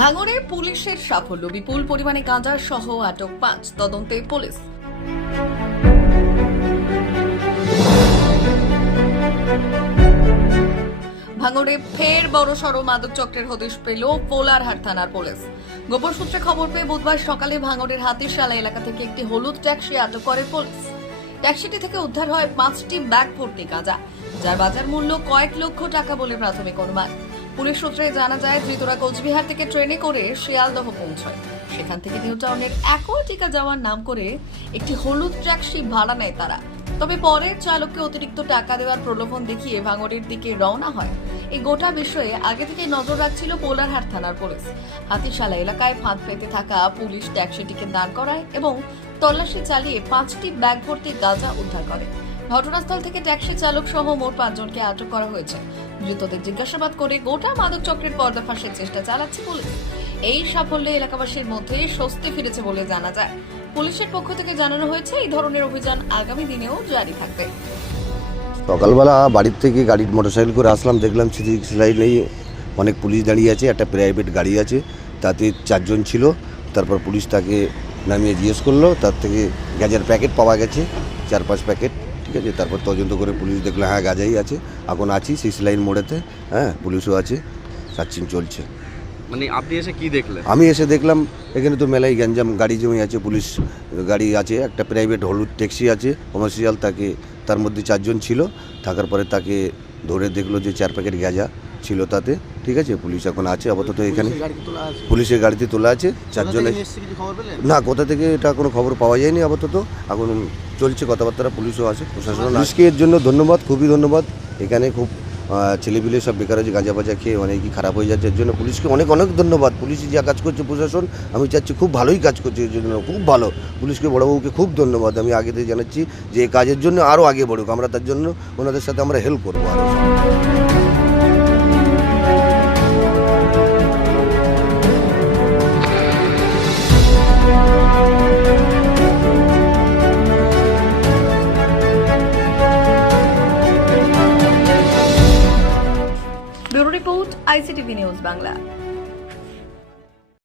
ভাঙড়ে পুলিশের সাফল্য, বিপুল পরিমাণে গাঁজা সহ আটক পাঁচ তদন্তে পুলিশ। ভাঙড়ে ফের বড় সড় মাদক চক্রের হদিশ পেল পোলারহাট থানার পুলিশ। গোপন সূত্রে খবর পেয়ে বুধবার সকালে ভাঙড়ের হাতিরশালা এলাকা থেকে একটি হলুদ ট্যাক্সি আটক করে পুলিশ। ট্যাক্সিটি থেকে উদ্ধার হয় পাঁচটি ব্যাগ ভর্তি গাঁজা, যার বাজার মূল্য কয়েক লক্ষ টাকা বলে প্রাথমিক অনুমান। পুলিশ সূত্রে জানা যায়, ধৃতরা কোচবিহার থেকে ট্রেনে করে শিয়ালদহ পৌঁছয়। সেখান থেকে নিউ টাউনের একটিকা যাওয়ার নাম করে একটি হলুদ ট্যাক্সি ভাড়া নেয় তারা। তবে পরে চালককে অতিরিক্ত টাকা দেওয়ার প্রলোভন দেখিয়ে ভাঙড়ের দিকে রওনা হয়। এই গোটা বিষয়ে আগে থেকে নজর রাখছিল পোলারহাট থানার পুলিশ। হাতিশালা এলাকায় ফাঁদ পেতে থাকা পুলিশ ট্যাক্সিটিকে দাঁড় করায় এবং তল্লাশি চালিয়ে পাঁচটি ব্যাগ ভর্তি গাঁজা উদ্ধার করে। ঘটনাস্থল থেকে ট্যাক্সি চালক সহ মোট পাঁচজনকে আটক করা হয়েছে। ধৃতদের জিজ্ঞাসাবাদ করে গোটা মাদক চক্রের পর্দাফাশের চেষ্টা চালাচ্ছে পুলিশ। এই সাফল্যে এলাকাবাসীর মধ্যে স্বস্তি ফিরেছে বলে জানা যায়। পুলিশের পক্ষ থেকে জানানো হয়েছে, এই ধরনের অভিযান আগামী দিনেও জারি থাকবে। সকালবেলা বাড়ির থেকে গাড়ি মোটরসাইকেল করে আসলাম, দেখলাম লাইনেই অনেক পুলিশ দাঁড়িয়ে আছে, একটা প্রাইভেট গাড়ি আছে, তাতে চারজন ছিল। তারপর পুলিশ তাকে নামিয়ে জিজ্ঞেস করল, তার থেকে গ্যাজের প্যাকেট পাওয়া গেছে, চার পাঁচ প্যাকেট। ঠিক আছে তারপর তদন্ত করে পুলিশ দেখল হ্যাঁ গাজাই আছে এখন আছি সিক্স লাইন মোড়েতে হ্যাঁ পুলিশও আছে সার্চিং চলছে। মানে আপনি এসে কি দেখলেন? আমি এসে দেখলাম এখানে তো মেলাই গ্যাঞ্জাম গাড়ি জমি আছে পুলিশ গাড়ি আছে একটা প্রাইভেট হলুদ ট্যাক্সি আছে কমার্শিয়াল তাকে তার মধ্যে চারজন ছিল থাকার পরে তাকে ধরে দেখল যে চার প্যাকেট গ্যাজা ছিল তাতে ঠিক আছে পুলিশ এখন আছে আপাতত এখানে। পুলিশের গাড়িতে তোলা আছে চারজনে না কোথা থেকে এটা কোনো খবর পাওয়া যায়নি আপাতত এখন চলছে কথাবার্তা পুলিশও আছে প্রশাসন পুলিশকে এর জন্য ধন্যবাদ, খুবই ধন্যবাদ। এখানে খুব ছেলেপিলে সব বেকার আছে, গাঁজা বাজা খেয়ে অনেকই খারাপ হয়ে যাচ্ছে, এর জন্য পুলিশকে অনেক অনেক ধন্যবাদ। পুলিশ যা কাজ করছে প্রশাসন, আমি চাচ্ছি খুব ভালোই কাজ করছে, এর জন্য খুব ভালো। পুলিশকে বড়বাবুকে খুব ধন্যবাদ। আমি আগে থেকে জানাচ্ছি যে এই কাজের জন্য আরও আগে বড়ুক, আমরা তার জন্য ওনাদের সাথে আমরা হেল্প করব আরও। bureau report ICTV news Bangla